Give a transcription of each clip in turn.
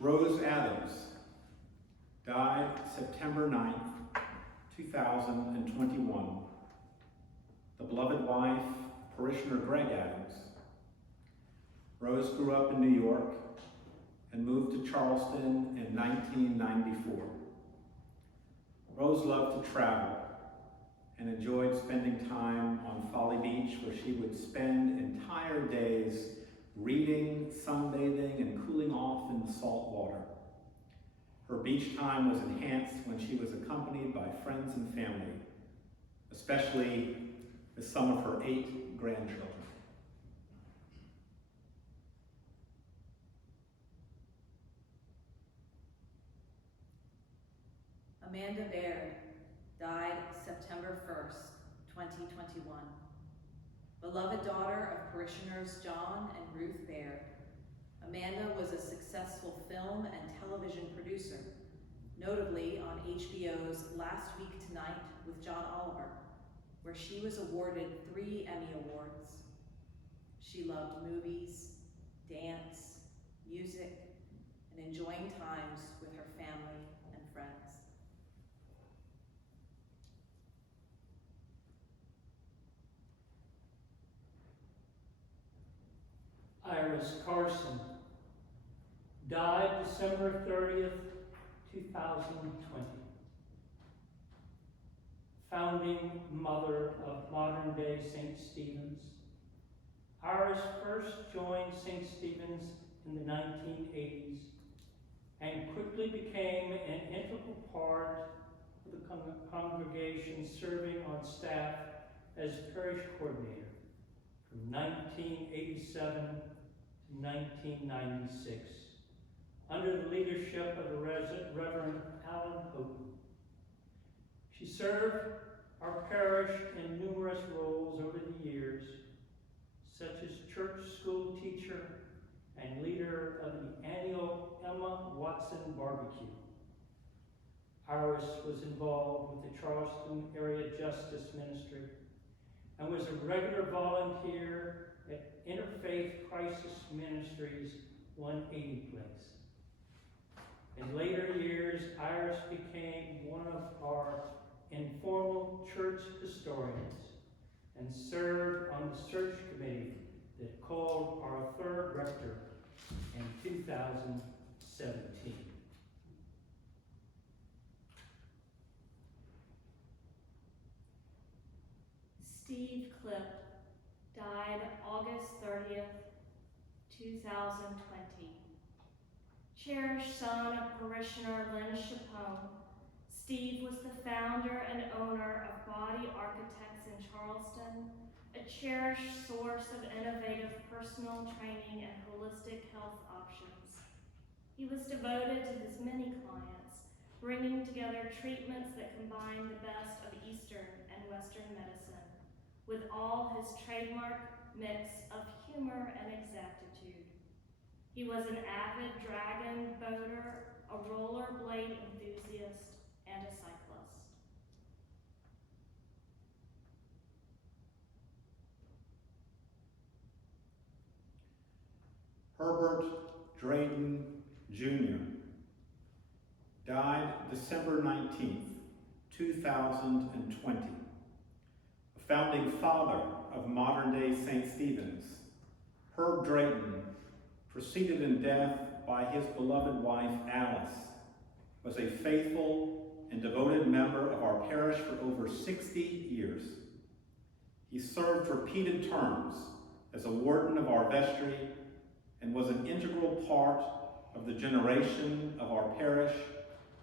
Rose Adams died September 9th, 2021. The beloved wife, parishioner Greg Adams. Rose grew up in New York and moved to Charleston in 1994. Rose loved to travel and enjoyed spending time on Folly Beach, where she would spend entire days reading, sunbathing, and cooling off in the salt water. Her beach time was enhanced when she was accompanied by friends and family, especially with some of her 8 grandchildren. Amanda Baird died September 1st, 2021. Beloved daughter of parishioners John and Ruth Baird, Amanda was a successful film and television producer, notably on HBO's Last Week Tonight with John Oliver, where she was awarded 3 Emmy Awards. She loved movies, dance, music, and enjoying times with her family and friends. Iris Carson died December 30th, 2020. Founding mother of modern-day St. Stephen's. Iris first joined St. Stephen's in the 1980s and quickly became an integral part of the congregation, serving on staff as parish coordinator from 1987 to 1996, under the leadership of the Reverend Alan Houghton. She served our parish in numerous roles over the years, such as church school teacher and leader of the annual Emma Watson Barbecue. Iris was involved with the Charleston Area Justice Ministry and was a regular volunteer at Interfaith Crisis Ministries 180 Place. In later years, Iris became one of our informal church historians and served on the search committee that called our 3rd rector in 2017. Steve Clipp died August 30th, 2020. Cherished son of parishioner Lynn Chapone, Steve was the founder and owner of Body Architects in Charleston, a cherished source of innovative personal training and holistic health options. He was devoted to his many clients, bringing together treatments that combine the best of Eastern and Western medicine, with all his trademark mix of humor and exactitude. He was an avid dragon boater, a rollerblade enthusiast, and a cyclist. Herbert Drayton Jr. died December 19th, 2020. A founding father of modern-day St. Stephen's, Herb Drayton, preceded in death by his beloved wife Alice, was a faithful and devoted member of our parish for over 60 years. He served repeated terms as a warden of our vestry and was an integral part of the generation of our parish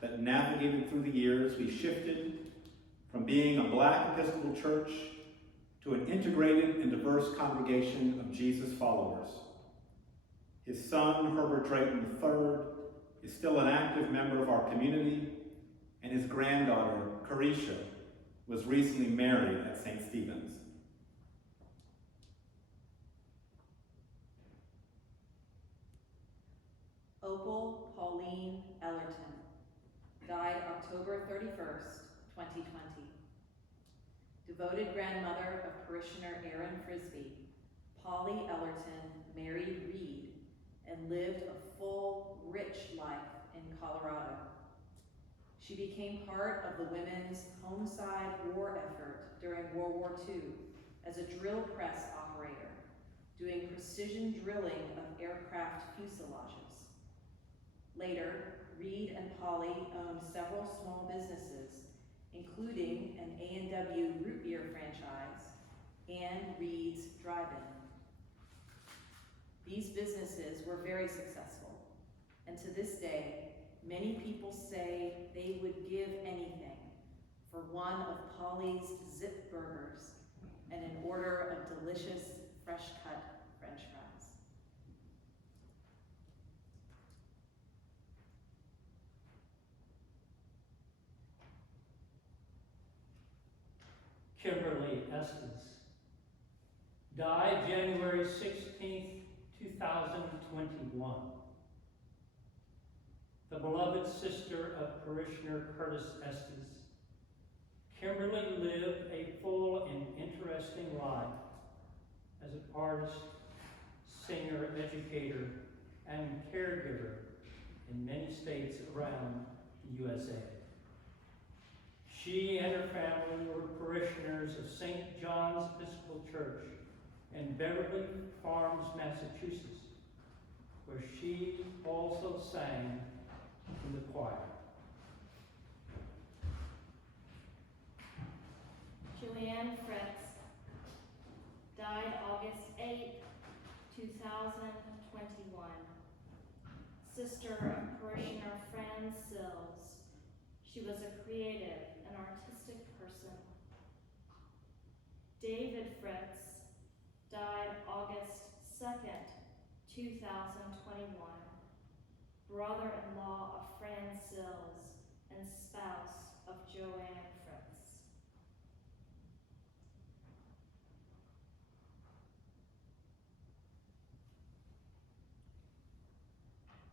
that navigated through the years. We shifted from being a Black Episcopal church to an integrated and diverse congregation of Jesus followers. His son, Herbert Drayton III, is still an active member of our community, and his granddaughter, Carisha, was recently married at St. Stephen's. Opal Pauline Ellerton died October 31st, 2020. Devoted grandmother of parishioner Aaron Frisbee, Polly Ellerton married Reed and lived a full, rich rich life in Colorado. She became part of the women's homicide war effort during World War II as a drill press operator, doing precision drilling of aircraft fuselages. Later, Reed and Polly owned several small businesses, including an A&W root beer franchise and Reed's Drive-In. These businesses were very successful, and to this day, many people say they would give anything for one of Polly's Zip Burgers and an order of delicious, fresh-cut French fries. Kimberly Essence died January 16th, 2021. The beloved sister of parishioner Curtis Estes, Kimberly lived a full and interesting life as an artist, singer, educator, and caregiver in many states around the USA. She and her family were parishioners of St. John's Episcopal Church in Beverly Farms, Massachusetts, where she also sang in the choir. Julien Fritz died August 8, 2021. Sister of parishioner Fran Sills. She was a creative and artistic person. David Fritz died August 2nd, 2021. Brother-in-law of Fran Sills and spouse of Joanne Fritz.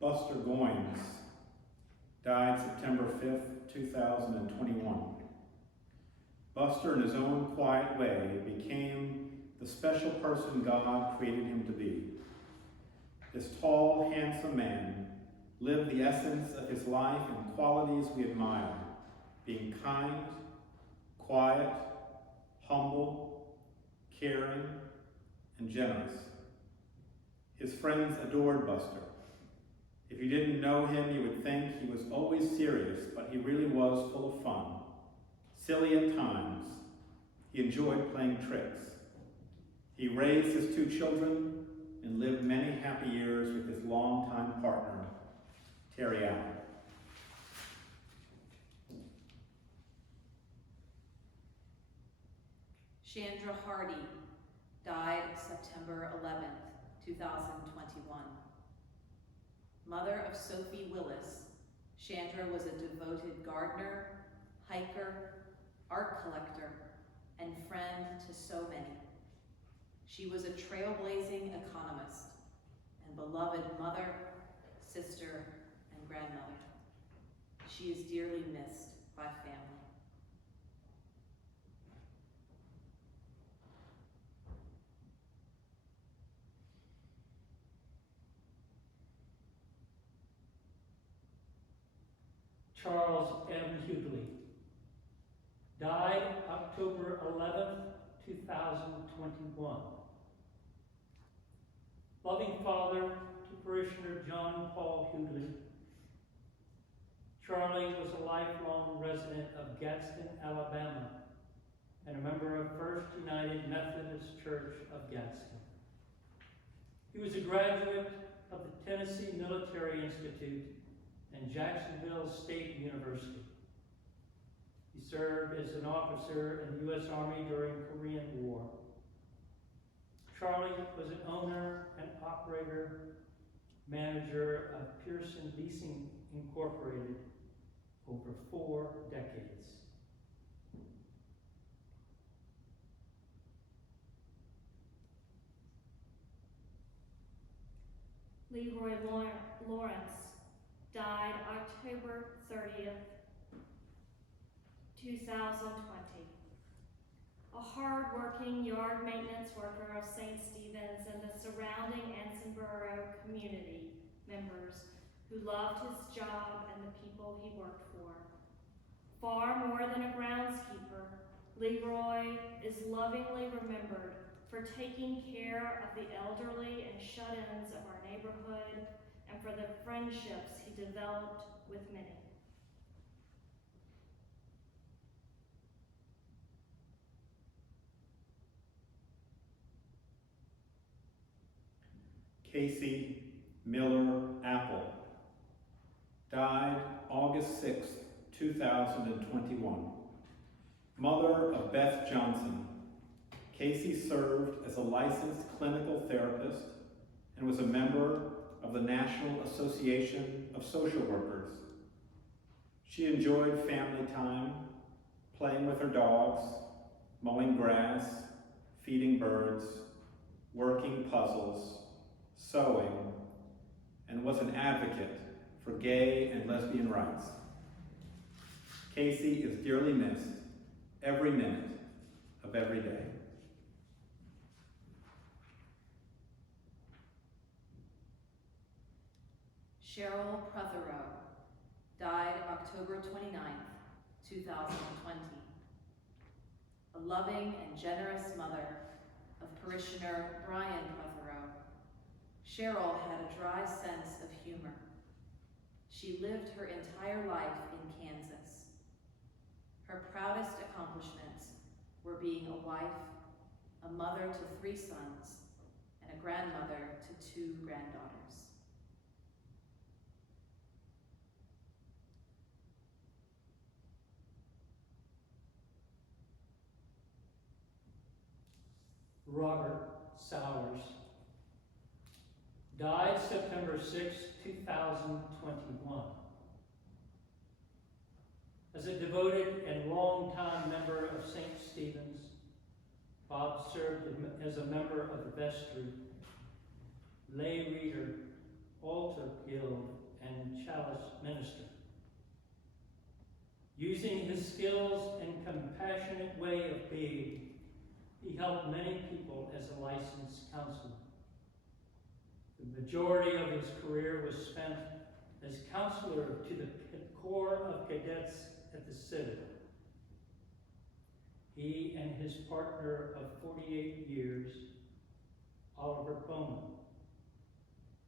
Buster Goines died September 5th, 2021. Buster, in his own quiet way, became the special person God created him to be. This tall, handsome man lived the essence of his life in qualities we admire, being kind, quiet, humble, caring, and generous. His friends adored Buster. If you didn't know him, you would think he was always serious, but he really was full of fun. Silly at times, he enjoyed playing tricks. He raised his 2 children and lived many happy years with his longtime partner, Terry Allen. Chandra Hardy died September 11th, 2021. Mother of Sophie Willis, Chandra was a devoted gardener, hiker, art collector, and friend to so many. She was a trailblazing economist and beloved mother, sister, and grandmother. She is dearly missed by family. Charles M. Hughley died October 11th, 2021. Loving father to parishioner John Paul Hughley, Charlie was a lifelong resident of Gadsden, Alabama, and a member of First United Methodist Church of Gadsden. He was a graduate of the Tennessee Military Institute and Jacksonville State University. He served as an officer in the U.S. Army during the Korean War. Charlie was an owner and operator, manager of Pearson Leasing Incorporated over 4 decades. Leroy Lawrence died October 30th, 2020. A hard-working yard maintenance worker of St. Stephen's and the surrounding Ansonboro community members who loved his job and the people he worked for. Far more than a groundskeeper, Leroy is lovingly remembered for taking care of the elderly and shut-ins of our neighborhood and for the friendships he developed with many. Casey Miller Apple, died August 6, 2021. Mother of Beth Johnson, Casey served as a licensed clinical therapist and was a member of the National Association of Social Workers. She enjoyed family time, playing with her dogs, mowing grass, feeding birds, working puzzles, sewing, and was an advocate for gay and lesbian rights. Casey is dearly missed every minute of every day. Cheryl Pretheroe, died October 29, 2020. A loving and generous mother of parishioner Brian Pretheroe, Cheryl had a dry sense of humor. She lived her entire life in Kansas. Her proudest accomplishments were being a wife, a mother to 3 sons, and a grandmother to 2 granddaughters. Robert Sauers, died September 6, 2021. As a devoted and longtime member of St. Stephen's, Bob served as a member of the vestry, lay reader, altar guild, and chalice minister. Using his skills and compassionate way of being, he helped many people as a licensed counselor. The majority of his career was spent as counselor to the Corps of Cadets at the Citadel. He and his partner of 48 years, Oliver Bowman,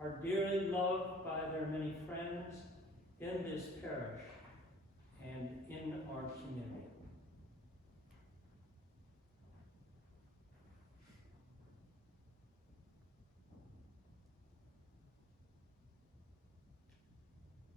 are dearly loved by their many friends in this parish and in our community.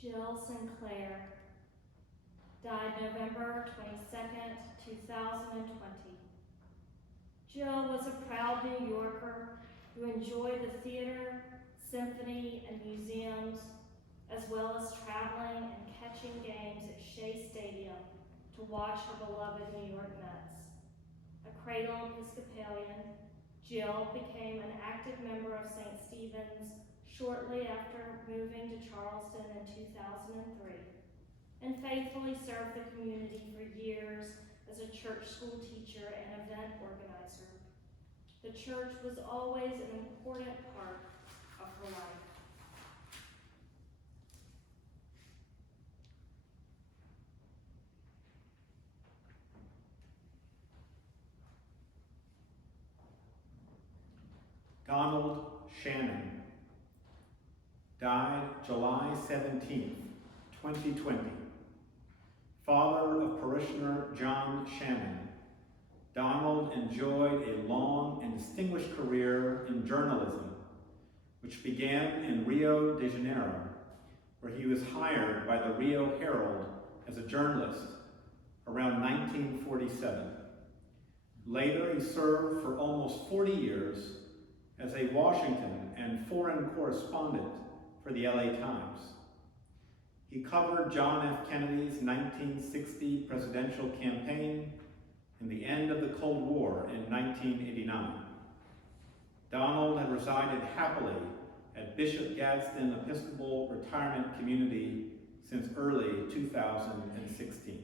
Jill Sinclair, died November 22nd, 2020. Jill was a proud New Yorker who enjoyed the theater, symphony, and museums, as well as traveling and catching games at Shea Stadium to watch her beloved New York Mets. A cradle Episcopalian, Jill became an active member of St. Stephen's shortly after moving to Charleston in 2003, and faithfully served the community for years as a church school teacher and event organizer. The church was always an important part of her life. Donald Shannon, died July 17, 2020. Father of parishioner John Shannon, Donald enjoyed a long and distinguished career in journalism, which began in Rio de Janeiro, where he was hired by the Rio Herald as a journalist around 1947. Later, he served for almost 40 years as a Washington and foreign correspondent for the LA Times. He covered John F. Kennedy's 1960 presidential campaign and the end of the Cold War in 1989. Donald had resided happily at Bishop Gadsden Episcopal Retirement Community since early 2016.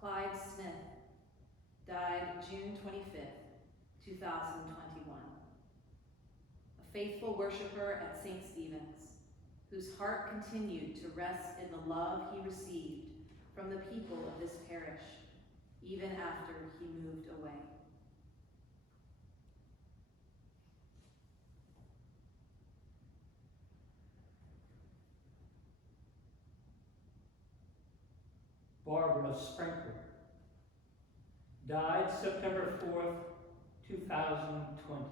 Clyde Smith, died June 25th, 2021. a faithful worshiper at St. Stephen's, whose heart continued to rest in the love he received from the people of this parish, even after he moved away. Barbara Sprinkler, died September 4th, 2020.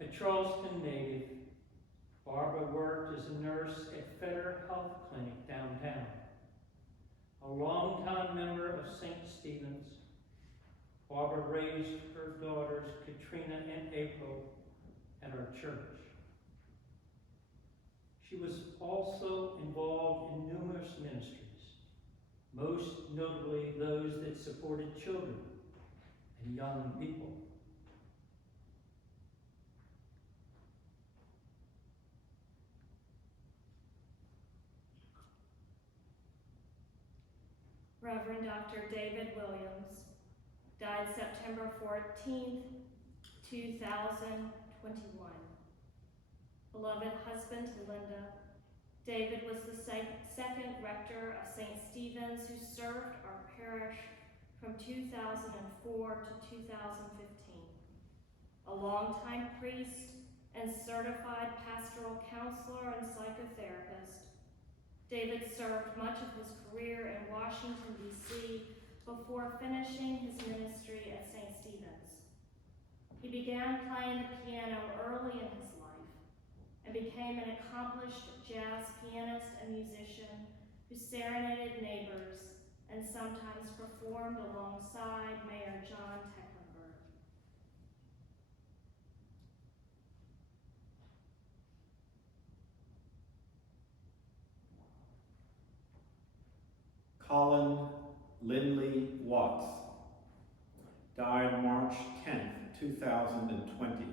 A Charleston native, Barbara worked as a nurse at Feder Health Clinic downtown. A longtime member of St. Stephen's, Barbara raised her daughters Katrina and April at our church. She was also involved in numerous ministries, most notably those that supported children and young people. Reverend Dr. David Williams, died September 14th, 2021. Beloved husband to Linda, David was the second rector of St. Stephen's who served our parish from 2004 to 2015. A longtime priest and certified pastoral counselor and psychotherapist, David served much of his career in Washington, D.C. before finishing his ministry at St. Stephen's. He began playing the piano early in his life and became an accomplished jazz pianist and musician who serenaded neighbors and sometimes performed alongside Mayor John Tecklenburg. Colin Lindley Watts, died March 10th, 2020.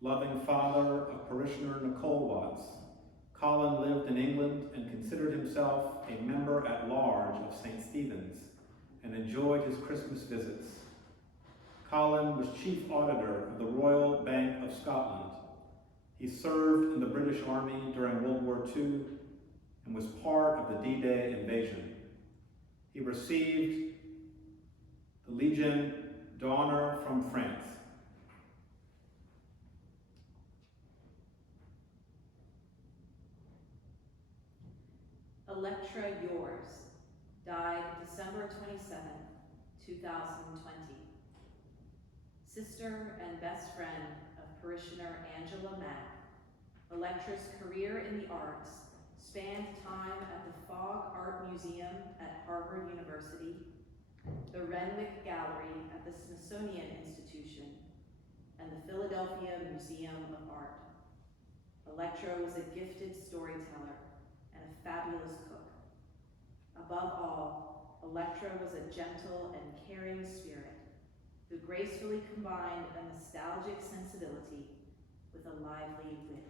Loving father of parishioner Nicole Watts, Colin lived in England and considered himself a member at large of St. Stephen's and enjoyed his Christmas visits. Colin was chief auditor of the Royal Bank of Scotland. He served in the British Army during World War II and was part of the D-Day invasion. He received the Legion d'Honneur from France. Elektra Yours, died December 27th, 2020. Sister and best friend of parishioner Angela Mack, Elektra's career in the arts spanned time at the Fogg Art Museum at Harvard University, the Renwick Gallery at the Smithsonian Institution, and the Philadelphia Museum of Art. Elektra was a gifted storyteller and a fabulous cook. Above all, Elektra was a gentle and caring spirit who gracefully combined a nostalgic sensibility with a lively wit.